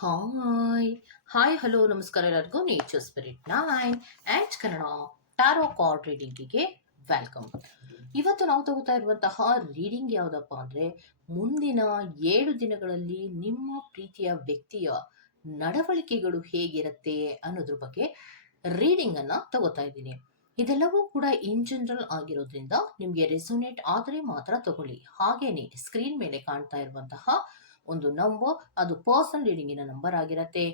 Hi hi. Hello, ನಮಸ್ಕಾರ ಎಲ್ಲರಿಗೂ. Nature spirit nine and Kannada tarot card ರೀಡಿಂಗಿಗೆ welcome ಇವತ್ತು ನಾವು ತಗೋತಾ ಇರುವಂತಹ ರೀಡಿಂಗ್ ಯಾವುದಪ್ಪ ಅಂದರೆ, ಮುಂದಿನ ಏಳು ದಿನಗಳಲ್ಲಿ ನಿಮ್ಮ ಪ್ರೀತಿಯ ವ್ಯಕ್ತಿಯ ನಡವಳಿಕೆಗಳು ಹೇಗಿರುತ್ತೆ ಅನ್ನೋದ್ರ ಬಗ್ಗೆ ರೀಡಿಂಗ್ ಅನ್ನ ತಗೋತಾ ಇದ್ದೀನಿ. ಇದೆಲ್ಲವೂ ಕೂಡ ಇನ್ ಜನರಲ್ ಆಗಿರೋದ್ರಿಂದ ನಿಮಗೆ ರೆಸೊನೇಟ್ ಆದರೆ ಮಾತ್ರ ತಗೊಳ್ಳಿ. ಹಾಗೇನೆ ಸ್ಕ್ರೀನ್ ಮೇಲೆ ಕಾಣ್ತಾ ಇರುವಂತಹ ಒಂದು ನಂಬರ್ ಅದು ಪರ್ಸನ್ ರೀಡಿಂಗಿನ ನಂಬರ್ ಆಗಿರತ್ತೆ.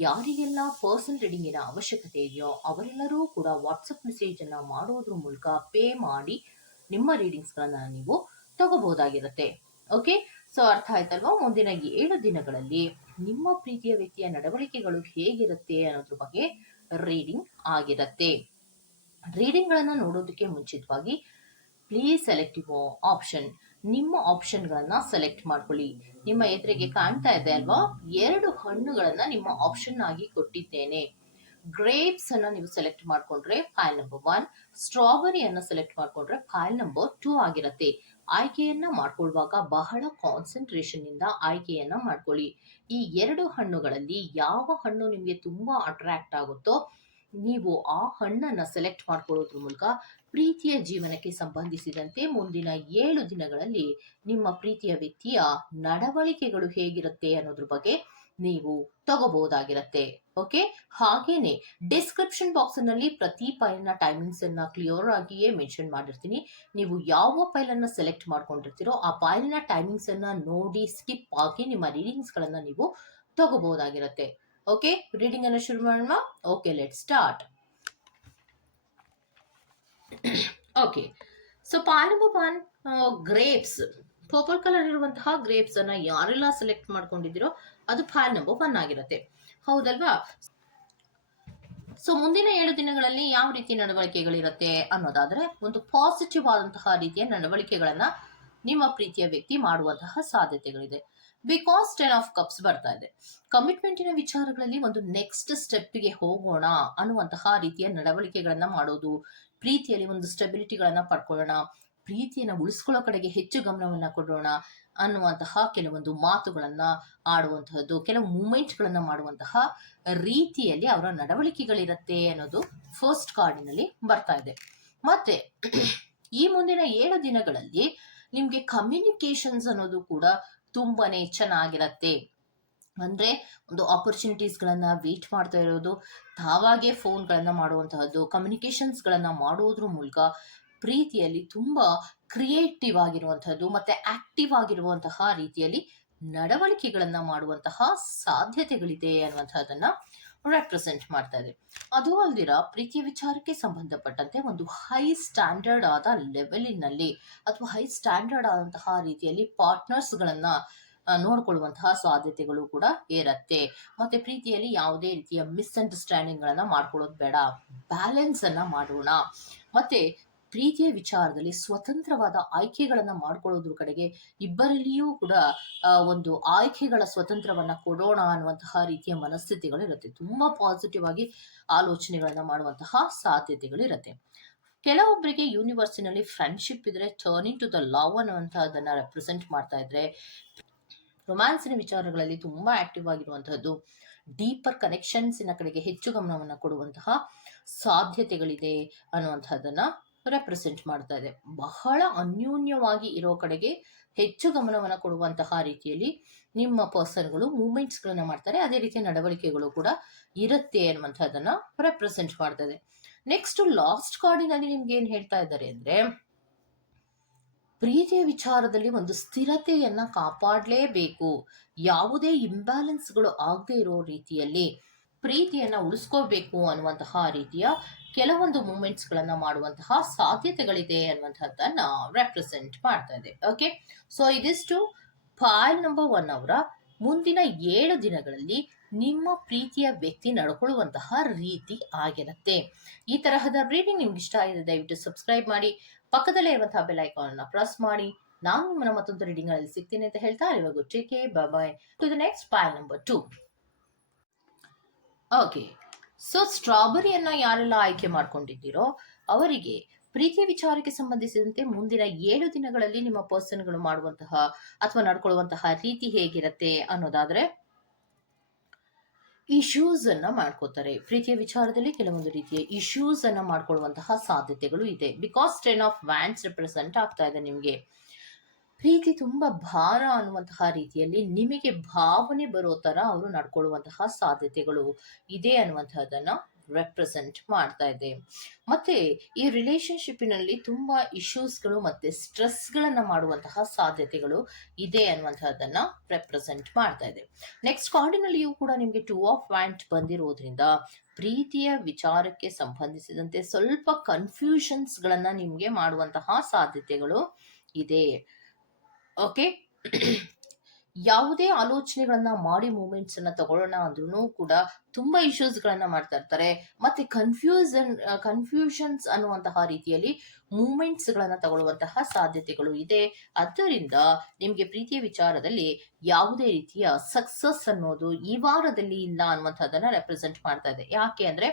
ಯಾರಿಗೆಲ್ಲ ಪರ್ಸನ್ ರೀಡಿಂಗಿನ ಅವಶ್ಯಕತೆ ಇದೆಯೋ ಅವರೆಲ್ಲರೂ ಕೂಡ ವಾಟ್ಸಪ್ ಮೆಸೇಜ್ ಅನ್ನ ಮಾಡೋದ್ರ ಮೂಲಕ ಪೇ ಮಾಡಿ ನಿಮ್ಮ ರೀಡಿಂಗ್ಸ್ಗಳನ್ನ ನೀವು ತಗೋಬಹುದಾಗಿರುತ್ತೆ. ಓಕೆ ಸೊ ಅರ್ಥ ಆಯ್ತಲ್ವಾ? ಮುಂದಿನ ಏಳು ದಿನಗಳಲ್ಲಿ ನಿಮ್ಮ ಪ್ರೀತಿಯ ವ್ಯಕ್ತಿಯ ನಡವಳಿಕೆಗಳು ಹೇಗಿರುತ್ತೆ ಅನ್ನೋದ್ರ ಬಗ್ಗೆ ರೀಡಿಂಗ್ ಆಗಿರುತ್ತೆ. ರೀಡಿಂಗ್ ಗಳನ್ನ ನೋಡೋದಕ್ಕೆ ಮುಂಚಿತವಾಗಿ ಪ್ಲೀಸ್ ಸೆಲೆಕ್ಟ್ ಆಪ್ಷನ್ ನಿಮ್ಮ ಆಪ್ಷನ್ಗಳನ್ನ ಸೆಲೆಕ್ಟ್ ಮಾಡ್ಕೊಳ್ಳಿ. ನಿಮ್ಮ ಎದುರಿಗೆ ಕಾಣ್ತಾ ಇದೆ ಅಲ್ವಾ? ಎರಡು ಹಣ್ಣುಗಳನ್ನ ನಿಮ್ಮ ಆಪ್ಷನ್ ಆಗಿ ಕೊಟ್ಟಿದ್ದೇನೆ. ಗ್ರೇಪ್ಸ್ ಅನ್ನ ನೀವು ಸೆಲೆಕ್ಟ್ ಮಾಡ್ಕೊಂಡ್ರೆ ಫೈಲ್ ನಂಬರ್ ಒನ್ ಸ್ಟ್ರಾಬೆರಿ ಅನ್ನ ಸೆಲೆಕ್ಟ್ ಮಾಡ್ಕೊಂಡ್ರೆ ಫೈಲ್ ನಂಬರ್ ಟೂ ಆಗಿರುತ್ತೆ. ಆಯ್ಕೆಯನ್ನ ಮಾಡ್ಕೊಳ್ಳುವಾಗ ಬಹಳ ಕಾನ್ಸಂಟ್ರೇಷನ್ ಇಂದ ಆಯ್ಕೆಯನ್ನ ಮಾಡ್ಕೊಳ್ಳಿ. ಈ ಎರಡು ಹಣ್ಣುಗಳಲ್ಲಿ ಯಾವ ಹಣ್ಣು ನಿಮಗೆ ತುಂಬಾ ಅಟ್ರಾಕ್ಟ್ ಆಗುತ್ತೋ ನೀವು ಆ ಹಣ್ಣನ್ನು ಸೆಲೆಕ್ಟ್ ಮಾಡ್ಕೊಳ್ಳೋದ್ರ ಮೂಲಕ ಪ್ರೀತಿಯ ಜೀವನಕ್ಕೆ ಸಂಬಂಧಿಸಿದಂತೆ ಮುಂದಿನ ಏಳು ದಿನಗಳಲ್ಲಿ ನಿಮ್ಮ ಪ್ರೀತಿಯ ವ್ಯಕ್ತಿಯ ನಡವಳಿಕೆಗಳು ಹೇಗಿರುತ್ತೆ ಅನ್ನೋದ್ರ ಬಗ್ಗೆ ನೀವು ತಗೋಬಹುದಾಗಿರತ್ತೆ. ಓಕೆ ಹಾಗೇನೆ ಡಿಸ್ಕ್ರಿಪ್ಷನ್ ಬಾಕ್ಸ್ನಲ್ಲಿ ಪ್ರತಿ ಫೈಲ್ನ ಟೈಮಿಂಗ್ಸ್ ಅನ್ನ ಕ್ಲಿಯರ್ ಆಗಿಯೇ ಮೆನ್ಷನ್ ಮಾಡಿರ್ತೀನಿ. ನೀವು ಯಾವ ಫೈಲ್ ಅನ್ನ ಸೆಲೆಕ್ಟ್ ಮಾಡ್ಕೊಂಡಿರ್ತೀರೋ ಆ ಫೈಲ್ನ ಟೈಮಿಂಗ್ಸ್ ಅನ್ನ ನೋಡಿ ಸ್ಕಿಪ್ ಆಗಿ ನಿಮ್ಮ ರೀಡಿಂಗ್ಸ್ ಗಳನ್ನ ನೀವು ತಗೋಬಹುದಾಗಿರತ್ತೆ. ಓಕೆ ರೀಡಿಂಗ್ ಅನ್ನು ಶುರು ಮಾಡೋಣ. Okay let start okay so point number one grapes purple colour ಇರುವಂತಹ ಗ್ರೇಪ್ಸ್ ಅನ್ನ ಯಾರೆಲ್ಲ ಸೆಲೆಕ್ಟ್ ಮಾಡ್ಕೊಂಡಿದ್ದೀರೋ ಅದು ಫೈಲ್ ನಂಬರ್ ಒನ್ ಆಗಿರುತ್ತೆ. ಹೌದಲ್ವಾ? ಸೊ ಮುಂದಿನ ಏಳು ದಿನಗಳಲ್ಲಿ ಯಾವ ರೀತಿ ನಡವಳಿಕೆಗಳಿರುತ್ತೆ ಅನ್ನೋದಾದ್ರೆ, ಒಂದು ಪಾಸಿಟಿವ್ ಆದಂತಹ ರೀತಿಯ ನಡವಳಿಕೆಗಳನ್ನ ನಿಮ್ಮ ಪ್ರೀತಿಯ ವ್ಯಕ್ತಿ ಮಾಡುವಂತಹ ಸಾಧ್ಯತೆಗಳಿದೆ. ಬಿಕಾಸ್ ಟೆನ್ ಆಫ್ ಕಪ್ಸ್ ಬರ್ತಾ ಇದೆ. ಕಮಿಟ್ಮೆಂಟಿನ ವಿಚಾರಗಳಲ್ಲಿ ಒಂದು ನೆಕ್ಸ್ಟ್ ಸ್ಟೆಪ್ಗೆ ಹೋಗೋಣ ಅನ್ನುವಂತಹ ರೀತಿಯ ನಡವಳಿಕೆಗಳನ್ನ ಮಾಡೋದು, ಪ್ರೀತಿಯಲ್ಲಿ ಒಂದು ಸ್ಟೆಬಿಲಿಟಿಗಳನ್ನ ಪಡ್ಕೊಳ್ಳೋಣ, ಪ್ರೀತಿಯನ್ನ ಉಳಿಸ್ಕೊಳ್ಳೋ ಕಡೆಗೆ ಹೆಚ್ಚು ಗಮನವನ್ನ ಕೊಡೋಣ ಅನ್ನುವಂತಹ ಕೆಲವೊಂದು ಮಾತುಗಳನ್ನ ಆಡುವಂತಹದ್ದು, ಕೆಲವು ಮೂಮೆಂಟ್ಗಳನ್ನ ಮಾಡುವಂತಹ ರೀತಿಯಲ್ಲಿ ಅವರ ನಡವಳಿಕೆಗಳಿರತ್ತೆ ಅನ್ನೋದು ಫಸ್ಟ್ ಕಾರ್ಡಿನಲ್ಲಿ ಬರ್ತಾ ಇದೆ. ಮತ್ತೆ ಈ ಮುಂದಿನ ಏಳು ದಿನಗಳಲ್ಲಿ ನಿಮ್ಗೆ ಕಮ್ಯುನಿಕೇಶನ್ಸ್ ಅನ್ನೋದು ಕೂಡ ತುಂಬಾನೇ ಚೆನ್ನಾಗಿರತ್ತೆ. ಅಂದ್ರೆ ಒಂದು ಆಪರ್ಚುನಿಟೀಸ್ ಗಳನ್ನ ವೇಟ್ ಮಾಡ್ತಾ ಇರೋದು, ತಾವಾಗೆ ಫೋನ್ಗಳನ್ನ ಮಾಡುವಂತಹದ್ದು ಕಮ್ಯುನಿಕೇಶನ್ಸ್ ಗಳನ್ನ ಮಾಡೋದ್ರ ಮೂಲಕ ಪ್ರೀತಿಯಲ್ಲಿ ತುಂಬಾ ಕ್ರಿಯೇಟಿವ್ ಆಗಿರುವಂತಹದ್ದು ಮತ್ತೆ ಆಕ್ಟಿವ್ ಆಗಿರುವಂತಹ ರೀತಿಯಲ್ಲಿ ನಡವಳಿಕೆಗಳನ್ನ ಮಾಡುವಂತಹ ಸಾಧ್ಯತೆಗಳಿದೆ ಅನ್ನುವಂತಹದನ್ನ ರೆಪ್ರೆಸೆಂಟ್ ಮಾಡ್ತಾ ಇದೆ ಅದು ಅಲ್ದಿರ ಪ್ರೀತಿ ವಿಚಾರಕ್ಕೆ ಸಂಬಂಧಪಟ್ಟಂತೆ ಒಂದು ಹೈ ಸ್ಟ್ಯಾಂಡರ್ಡ್ ಆದ ಲೆವೆಲಿನಲ್ಲಿ ಅಥವಾ ಹೈ ಸ್ಟ್ಯಾಂಡರ್ಡ್ ಆದಂತಹ ರೀತಿಯಲ್ಲಿ ಪಾರ್ಟ್ನರ್ಸ್ ಗಳನ್ನ ಆ, ನೋಡ್ಕೊಳ್ಳುವಂತಹ ಸಾಧ್ಯತೆಗಳು ಕೂಡ ಇರತ್ತೆ ಮತ್ತೆ ಪ್ರೀತಿಯಲ್ಲಿ ಯಾವುದೇ ರೀತಿಯ ಮಿಸ್ಅಂಡರ್ಸ್ಟ್ಯಾಂಡಿಂಗ್ ಗಳನ್ನ ಮಾಡ್ಕೊಳ್ಳೋದು ಬೇಡ. ಬ್ಯಾಲೆನ್ಸ್ ಅನ್ನ ಮಾಡೋಣ. ಮತ್ತೆ ಪ್ರೀತಿಯ ವಿಚಾರದಲ್ಲಿ ಸ್ವತಂತ್ರವಾದ ಆಯ್ಕೆಗಳನ್ನ ಮಾಡ್ಕೊಳ್ಳೋದ್ರ ಕಡೆಗೆ ಇಬ್ಬರಲ್ಲಿಯೂ ಕೂಡ ಒಂದು ಆಯ್ಕೆಗಳ ಸ್ವತಂತ್ರವನ್ನ ಕೊಡೋಣ ಅನ್ನುವಂತಹ ರೀತಿಯ ಮನಸ್ಥಿತಿಗಳು ಇರುತ್ತೆ ತುಂಬಾ ಪಾಸಿಟಿವ್ ಆಗಿ ಆಲೋಚನೆಗಳನ್ನ ಮಾಡುವಂತಹ ಸಾಧ್ಯತೆಗಳಿರುತ್ತೆ. ಕೆಲವೊಬ್ಬರಿಗೆ ಯೂನಿವರ್ಸಿನಲ್ಲಿ ಫ್ರೆಂಡ್ಶಿಪ್ ಇದ್ರೆ ಟರ್ನಿಂಗ್ ಟು ದ ಲವ್ ಅನ್ನುವಂತಹದನ್ನ ರೆಪ್ರೆಸೆಂಟ್ ಮಾಡ್ತಾ ಇದ್ರೆ ರೊಮ್ಯಾನ್ಸಿನ ವಿಚಾರಗಳಲ್ಲಿ ತುಂಬಾ ಆಕ್ಟಿವ್ ಆಗಿರುವಂತಹದ್ದು ಡೀಪರ್ ಕನೆಕ್ಷನ್ಸಿನ ಕಡೆಗೆ ಹೆಚ್ಚು ಗಮನವನ್ನು ಕೊಡುವಂತಹ ಸಾಧ್ಯತೆಗಳಿದೆ ಅನ್ನುವಂಥದ್ದನ್ನ ರೆಪ್ರೆಸೆಂಟ್ ಮಾಡ್ತಾ ಇದೆ. ಬಹಳ ಅನ್ಯೂನ್ಯವಾಗಿ ಇರೋ ಕಡೆಗೆ ಹೆಚ್ಚು ಗಮನವನ್ನು ಕೊಡುವಂತಹ ರೀತಿಯಲ್ಲಿ ನಿಮ್ಮ ಪರ್ಸನ್ಗಳು ಮೂಮೆಂಟ್ಸ್ಗಳನ್ನು ಮಾಡ್ತಾರೆ. ಅದೇ ರೀತಿ ನಡವಳಿಕೆಗಳು ಕೂಡ ಇರುತ್ತೆ ಅನ್ನುವಂಥದ್ದನ್ನ ರೆಪ್ರೆಸೆಂಟ್ ಮಾಡ್ತಾ ಇದೆ. ನೆಕ್ಸ್ಟ್ ಲಾಸ್ಟ್ ಕಾರ್ಡಿನಲ್ಲಿ ನಿಮ್ಗೆ ಏನ್ ಹೇಳ್ತಾ ಇದ್ದಾರೆ ಅಂದ್ರೆ, ಪ್ರೀತಿಯ ವಿಚಾರದಲ್ಲಿ ಒಂದು ಸ್ಥಿರತೆಯನ್ನ ಕಾಪಾಡಲೇಬೇಕು. ಯಾವುದೇ ಇಂಬ್ಯಾಲೆನ್ಸ್ಗಳು ಆಗದೆ ಇರೋ ರೀತಿಯಲ್ಲಿ ಪ್ರೀತಿಯನ್ನ ಉಳಿಸ್ಕೋಬೇಕು ಅನ್ನುವಂತಹ ರೀತಿಯ ಕೆಲವೊಂದು ಮೂಮೆಂಟ್ಸ್ ಗಳನ್ನ ಮಾಡುವಂತಹ ಸಾಧ್ಯತೆಗಳಿದೆ ಅನ್ನುವಂತಹದ್ದನ್ನ ರೆಪ್ರೆಸೆಂಟ್ ಮಾಡ್ತಾ ಇದೆ ಓಕೆ ಸೊ ಇದಿಷ್ಟು ಫೈಲ್ ನಂಬರ್ ಒನ್ ಅವರ ಮುಂದಿನ ಏಳು ದಿನಗಳಲ್ಲಿ ನಿಮ್ಮ ಪ್ರೀತಿಯ ವ್ಯಕ್ತಿ ನಡ್ಕೊಳ್ಳುವಂತಹ ರೀತಿ ಆಗಿರುತ್ತೆ. ಈ ತರಹದ ರೀಡಿಂಗ್ ನಿಮ್ಗೆ ಇಷ್ಟ ಆಗಿದೆ, ದಯವಿಟ್ಟು ಸಬ್ಸ್ಕ್ರೈಬ್ ಮಾಡಿ. ಪಕ್ಕದಲ್ಲೇ ಇರುವಂತಹ ಬೆಲ್ ಐಕಾನ್ ಅನ್ನ ಪ್ರೆಸ್ ಮಾಡಿ. ನಾನು ನಿಮ್ಮನ್ನ ಮತ್ತೊಂದು ರೀಡಿಂಗ್ ಅಲ್ಲಿ ಸಿಗ್ತೀನಿ ಅಂತ ಹೇಳ್ತಾ ಇವಾಗ take by to the next pile number two okay so ಸ್ಟ್ರಾಬೆರಿಯನ್ನ ಯಾರೆಲ್ಲ ಆಯ್ಕೆ ಮಾಡ್ಕೊಂಡಿದ್ದೀರೋ ಅವರಿಗೆ ಪ್ರೀತಿಯ ವಿಚಾರಕ್ಕೆ ಸಂಬಂಧಿಸಿದಂತೆ ಮುಂದಿನ ಏಳು ದಿನಗಳಲ್ಲಿ ನಿಮ್ಮ ಪರ್ಸನ್ಗಳು ಮಾಡುವಂತಹ ಅಥವಾ ನಡ್ಕೊಳ್ಳುವಂತಹ ರೀತಿ ಹೇಗಿರುತ್ತೆ ಅನ್ನೋದಾದ್ರೆ ಇಶ್ಯೂಸ್ ಅನ್ನ ಮಾಡ್ಕೋತಾರೆ. ಪ್ರೀತಿಯ ವಿಚಾರದಲ್ಲಿ ಕೆಲವೊಂದು ರೀತಿಯ ಇಶ್ಯೂಸ್ ಅನ್ನ ಮಾಡ್ಕೊಳ್ಳುವಂತಹ ಸಾಧ್ಯತೆಗಳು ಇದೆ. Because ten of wands represent ಆಗ್ತಾ ಇದೆ ನಿಮಗೆ. ಪ್ರೀತಿ ತುಂಬ ಭಾರ ಅನ್ನುವಂತಹ ರೀತಿಯಲ್ಲಿ ನಿಮಗೆ ಭಾವನೆ ಬರೋ ತರ ಅವರು ನಡ್ಕೊಳ್ಳುವಂತಹ ಸಾಧ್ಯತೆಗಳು ಇದೆ ಅನ್ನುವಂತಹದನ್ನ ರೆಪ್ರೆಸೆಂಟ್ ಮಾಡ್ತಾ ಇದೆ. ಮತ್ತೆ ಈ ರಿಲೇಶನ್ಶಿಪ್ಪಿನಲ್ಲಿ ತುಂಬಾ ಇಶ್ಯೂಸ್ಗಳು ಮತ್ತೆ ಸ್ಟ್ರೆಸ್ಗಳನ್ನ ಮಾಡುವಂತಹ ಸಾಧ್ಯತೆಗಳು ಇದೆ ಅನ್ನುವಂತಹದನ್ನ ರೆಪ್ರೆಸೆಂಟ್ ಮಾಡ್ತಾ ಇದೆ. ನೆಕ್ಸ್ಟ್ ಕಾರ್ಡಿನಲ್ಲಿಯೂ ಕೂಡ ನಿಮಗೆ ಟೂ ಆಫ್ ವ್ಯಾಂಟ್ ಬಂದಿರೋದ್ರಿಂದ ಪ್ರೀತಿಯ ವಿಚಾರಕ್ಕೆ ಸಂಬಂಧಿಸಿದಂತೆ ಸ್ವಲ್ಪ ಕನ್ಫ್ಯೂಷನ್ಸ್ಗಳನ್ನ ನಿಮಗೆ ಮಾಡುವಂತಹ ಸಾಧ್ಯತೆಗಳು ಇದೆ. ಓಕೆ ಯಾವುದೇ ಆಲೋಚನೆಗಳನ್ನ ಮಾಡಿ ಮೂಮೆಂಟ್ಸ್ ಅನ್ನ ತಗೊಳ್ಳೋಣ ಅಂದ್ರೂ ಕೂಡ ತುಂಬಾ ಇಶ್ಯೂಸ್ ಗಳನ್ನ ಮಾಡ್ತಾ ಇರ್ತಾರೆ. ಮತ್ತೆ ಕನ್ಫ್ಯೂಸನ್ ಕನ್ಫ್ಯೂಷನ್ಸ್ ಅನ್ನುವಂತಹ ರೀತಿಯಲ್ಲಿ ಮೂಮೆಂಟ್ಸ್ ಗಳನ್ನ ತಗೊಳ್ಳುವಂತಹ ಸಾಧ್ಯತೆಗಳು ಇದೆ. ಆದ್ದರಿಂದ ನಿಮ್ಗೆ ಪ್ರೀತಿಯ ವಿಚಾರದಲ್ಲಿ ಯಾವುದೇ ರೀತಿಯ ಸಕ್ಸಸ್ ಅನ್ನೋದು ಈ ವಾರದಲ್ಲಿ ಇಲ್ಲ ಅನ್ನುವಂಥದ್ದನ್ನ ರೆಪ್ರೆಸೆಂಟ್ ಮಾಡ್ತಾ ಇದೆ. ಯಾಕೆ ಅಂದ್ರೆ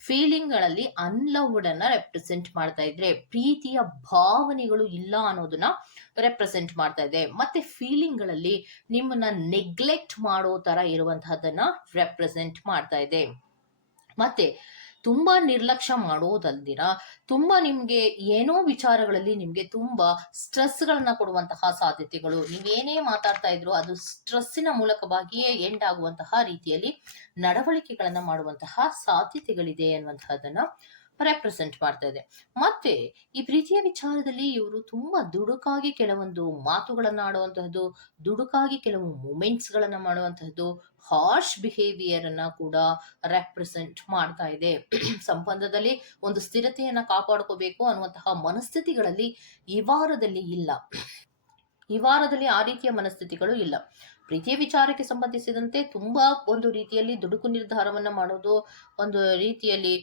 ಫೀಲಿಂಗ್ಗಳಲ್ಲಿ ಅನ್ಲವ್ಡ್ ಅನ್ನ ರೆಪ್ರೆಸೆಂಟ್ ಮಾಡ್ತಾ ಇದ್ರೆ, ಪ್ರೀತಿಯ ಭಾವನೆಗಳು ಇಲ್ಲ ಅನ್ನೋದನ್ನ ರೆಪ್ರೆಸೆಂಟ್ ಮಾಡ್ತಾ ಇದೆ. ಮತ್ತೆ ಫೀಲಿಂಗ್ಗಳಲ್ಲಿ ನಿಮ್ಮನ್ನ ನೆಗ್ಲೆಕ್ಟ್ ಮಾಡೋ ತರ ಇರುವಂತಹದನ್ನ ರೆಪ್ರೆಸೆಂಟ್ ಮಾಡ್ತಾ ಇದೆ. ಮತ್ತೆ ತುಂಬಾ ನಿರ್ಲಕ್ಷ್ಯ ಮಾಡೋದಲ್ದಿರ? ತುಂಬಾ ನಿಮ್ಗೆ ಏನೋ ವಿಚಾರಗಳಲ್ಲಿ ನಿಮ್ಗೆ ತುಂಬಾ ಸ್ಟ್ರೆಸ್ ಗಳನ್ನ ಕೊಡುವಂತಹ ಸಾಧ್ಯತೆಗಳು. ನೀವೇನೇ ಮಾತಾಡ್ತಾ ಇದ್ರು ಅದು ಸ್ಟ್ರೆಸ್ಸಿನ ಮೂಲಕವಾಗಿಯೇ ಎಂಡ್ ಆಗುವಂತಹ ರೀತಿಯಲ್ಲಿ ನಡವಳಿಕೆಗಳನ್ನ ಮಾಡುವಂತಹ ಸಾಧ್ಯತೆಗಳಿದೆ ಅನ್ನುವಂತಹದನ್ನ ರೆಪ್ರೆಸೆಂಟ್ ಮಾಡ್ತಾ ಇದೆ. ಮತ್ತೆ ಈ ಪ್ರೀತಿಯ ವಿಚಾರದಲ್ಲಿ ಇವರು ತುಂಬಾ ದುಡುಕಾಗಿ ಕೆಲವೊಂದು ಮಾತುಗಳನ್ನು ಆಡುವಂತಹದ್ದು, ದುಡುಕಾಗಿ ಕೆಲವು ಮೂಮೆಂಟ್ಸ್ ಗಳನ್ನ ಮಾಡುವಂತಹದ್ದು ಹಾರ್ಶ್ ಬಿಹೇವಿಯರ್ ಅನ್ನ ಕೂಡ ರೆಪ್ರೆಸೆಂಟ್ ಮಾಡ್ತಾ ಇದೆ. ಸಂಬಂಧದಲ್ಲಿ ಒಂದು ಸ್ಥಿರತೆಯನ್ನ ಕಾಪಾಡ್ಕೋಬೇಕು ಅನ್ನುವಂತಹ ಮನಸ್ಥಿತಿಗಳಲ್ಲಿ ಈ ವಾರದಲ್ಲಿ ಇಲ್ಲ. ಈ ವಾರದಲ್ಲಿ ಆ ರೀತಿಯ ಮನಸ್ಥಿತಿಗಳು ಇಲ್ಲ. ಪ್ರೀತಿಯ ವಿಚಾರಕ್ಕೆ ಸಂಬಂಧಿಸಿದಂತೆ ತುಂಬಾ ಒಂದು ರೀತಿಯಲ್ಲಿ ದುಡುಕು ನಿರ್ಧಾರವನ್ನ ಮಾಡೋದು, ಒಂದು ರೀತಿಯಲ್ಲಿ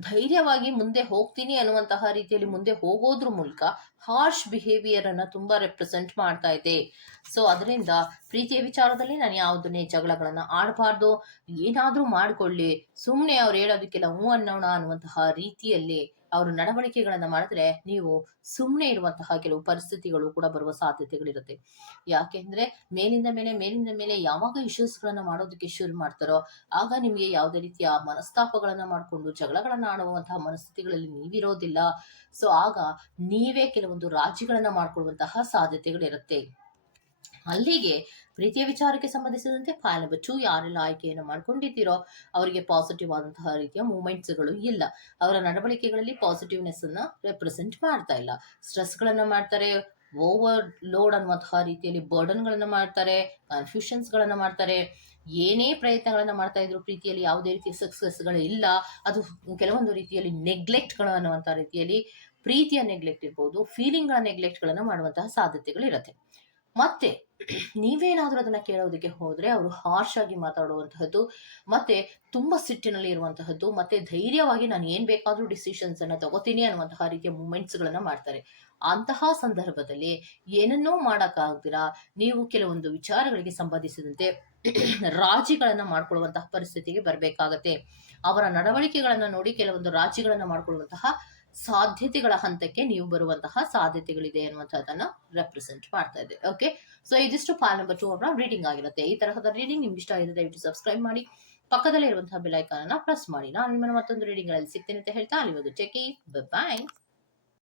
ಧೈರ್ಯವಾಗಿ ಮುಂದೆ ಹೋಗ್ತೀನಿ ಅನ್ನುವಂತಹ ರೀತಿಯಲ್ಲಿ ಮುಂದೆ ಹೋಗೋದ್ರ ಮೂಲಕ ಹಾರ್ಶ್ ಬಿಹೇವಿಯರ್ ಅನ್ನ ತುಂಬಾ ರೆಪ್ರೆಸೆಂಟ್ ಮಾಡ್ತಾ ಇದೆ. ಸೊ ಅದರಿಂದ ಪ್ರೀತಿಯ ವಿಚಾರದಲ್ಲಿ ನಾನು ಯಾವುದನ್ನೇ ಜಗಳಗಳನ್ನ ಆಡಬಾರ್ದು, ಏನಾದ್ರೂ ಮಾಡ್ಕೊಳ್ಳಿ ಸುಮ್ಮನೆ ಅವ್ರು ಹೇಳೋದಕ್ಕೆಲ್ಲ ಹ್ಞೂ ಅನ್ನೋಣ ಅನ್ನುವಂತಹ ರೀತಿಯಲ್ಲಿ ಅವರು ನಡವಳಿಕೆಗಳನ್ನ ಮಾಡಿದ್ರೆ ನೀವು ಸುಮ್ಮನೆ ಇರುವಂತಹ ಕೆಲವು ಪರಿಸ್ಥಿತಿಗಳು ಕೂಡ ಬರುವ ಸಾಧ್ಯತೆಗಳಿರುತ್ತೆ. ಯಾಕೆಂದ್ರೆ ಮೇಲಿಂದ ಮೇಲೆ ಮೇಲಿಂದ ಮೇಲೆ ಯಾವಾಗ ಇಶ್ಯೂಸ್ ಗಳನ್ನ ಮಾಡೋದಕ್ಕೆ ಶುರು ಮಾಡ್ತಾರೋ, ಆಗ ನಿಮಗೆ ಯಾವುದೇ ರೀತಿಯ ಮನಸ್ತಾಪಗಳನ್ನ ಮಾಡಿಕೊಂಡು ಜಗಳಗಳನ್ನ ಆಡುವಂತಹ ಮನಸ್ಥಿತಿಗಳಲ್ಲಿ ನೀವಿರೋದಿಲ್ಲ. ಸೊ ಆಗ ನೀವೇ ಕೆಲವೊಂದು ರಾಜಿಗಳನ್ನ ಮಾಡ್ಕೊಳ್ಳುವಂತಹ ಸಾಧ್ಯತೆಗಳಿರುತ್ತೆ. ಅಲ್ಲಿಗೆ ಪ್ರೀತಿಯ ವಿಚಾರಕ್ಕೆ ಸಂಬಂಧಿಸಿದಂತೆ ಫೈಲ್ ನಂಬರ್ ಯಾರೆಲ್ಲ ಆಯ್ಕೆಯನ್ನು ಮಾಡ್ಕೊಂಡಿದ್ದೀರೋ ಅವರಿಗೆ ಪಾಸಿಟಿವ್ ಆದಂತಹ ರೀತಿಯ ಮೂಮೆಂಟ್ಸ್ಗಳು ಇಲ್ಲ. ಅವರ ನಡವಳಿಕೆಗಳಲ್ಲಿ ಪಾಸಿಟಿವ್ನೆಸ್ ಅನ್ನ ರೆಪ್ರೆಸೆಂಟ್ ಮಾಡ್ತಾ ಇಲ್ಲ. ಸ್ಟ್ರೆಸ್ ಗಳನ್ನ ಮಾಡ್ತಾರೆ ಓವರ್ ಲೋಡ್ ಅನ್ನುವಂತಹ ರೀತಿಯಲ್ಲಿ ಬರ್ಡನ್ ಗಳನ್ನ ಮಾಡ್ತಾರೆ ಕನ್ಫ್ಯೂಷನ್ಸ್ ಗಳನ್ನ ಮಾಡ್ತಾರೆ. ಏನೇ ಪ್ರಯತ್ನಗಳನ್ನು ಮಾಡ್ತಾ ಇದ್ರು ಪ್ರೀತಿಯಲ್ಲಿ ಯಾವುದೇ ರೀತಿಯ ಸಕ್ಸಸ್ಗಳು ಇಲ್ಲ. ಅದು ಕೆಲವೊಂದು ರೀತಿಯಲ್ಲಿ ನೆಗ್ಲೆಕ್ಟ್ಗಳು ಅನ್ನುವಂಥ ರೀತಿಯಲ್ಲಿ ಪ್ರೀತಿಯ ನೆಗ್ಲೆಕ್ಟ್ ಇರ್ಬೋದು ಫೀಲಿಂಗ್ಗಳ ನೆಗ್ಲೆಕ್ಟ್ಗಳನ್ನು ಮಾಡುವಂತಹ ಸಾಧ್ಯತೆಗಳು ಇರುತ್ತೆ ಮತ್ತೆ ನೀವೇನಾದ್ರೂ ಅದನ್ನ ಕೇಳೋದಕ್ಕೆ ಹೋದ್ರೆ ಅವರು ಹಾರ್ಶ್ ಆಗಿ ಮಾತಾಡುವಂತಹದ್ದು, ಮತ್ತೆ ತುಂಬಾ ಸಿಟ್ಟಿನಲ್ಲಿ ಇರುವಂತಹದ್ದು ಮತ್ತೆ ಧೈರ್ಯವಾಗಿ ನಾನು ಏನ್ ಬೇಕಾದ್ರೂ ಡಿಸಿಷನ್ಸ್ ಅನ್ನ ತಗೋತೀನಿ ಅನ್ನುವಂತಹ ರೀತಿಯ ಮೂಮೆಂಟ್ಸ್ ಗಳನ್ನ ಮಾಡ್ತಾರೆ. ಅಂತಹ ಸಂದರ್ಭದಲ್ಲಿ ಏನನ್ನೂ ಮಾಡಕ್ಕಾಗ್ದಿರಾ, ನೀವು ಕೆಲವೊಂದು ವಿಚಾರಗಳಿಗೆ ಸಂಬಂಧಿಸಿದಂತೆ ರಾಜಿಗಳನ್ನ ಮಾಡ್ಕೊಳ್ಳುವಂತಹ ಪರಿಸ್ಥಿತಿಗೆ ಬರಬೇಕಾಗತ್ತೆ. ಅವರ ನಡವಳಿಕೆಗಳನ್ನ ನೋಡಿ ಕೆಲವೊಂದು ರಾಜಿಗಳನ್ನ ಮಾಡ್ಕೊಳ್ಳುವಂತಹ ಸಾಧ್ಯತೆಗಳ ಹಂತಕ್ಕೆ ನೀವು ಬರುವಂತಹ ಸಾಧ್ಯತೆಗಳಿದೆ ಅನ್ನುವಂಥದ್ದನ್ನ ರೆಪ್ರೆಸೆಂಟ್ ಮಾಡ್ತಾ ಇದೆ. ಓಕೆ ಸೊ ಇದಿಷ್ಟು ಫೈಲ್ ನಂಬರ್ ಟೂ ಅವರ ರೀಡಿಂಗ್ ಆಗಿರುತ್ತೆ. ಈ ತರಹದ ರೀಡಿಂಗ್ ನಿಮ್ಗೆ ಇಷ್ಟ ಆಗಿದೆ ದಯವಿಟ್ಟು ಸಬ್ಸ್ಕ್ರೈಬ್ ಮಾಡಿ. ಪಕ್ಕದಲ್ಲೇ ಇರುವಂತಹ ಐಕಾನ್ ಅನ್ನ ಪ್ರೆಸ್ ಮಾಡಿ. ನಾನು ನಿಮ್ಮನ್ನು ಮತ್ತೊಂದು ರೀಡಿಂಗ್ಗಳಲ್ಲಿ ಸಿಗ್ತೇನೆ ಅಂತ ಹೇಳ್ತಾ ಅಲ್ಲಿವರೆಗೂ ಚೆಕ್ ಬಾಯ್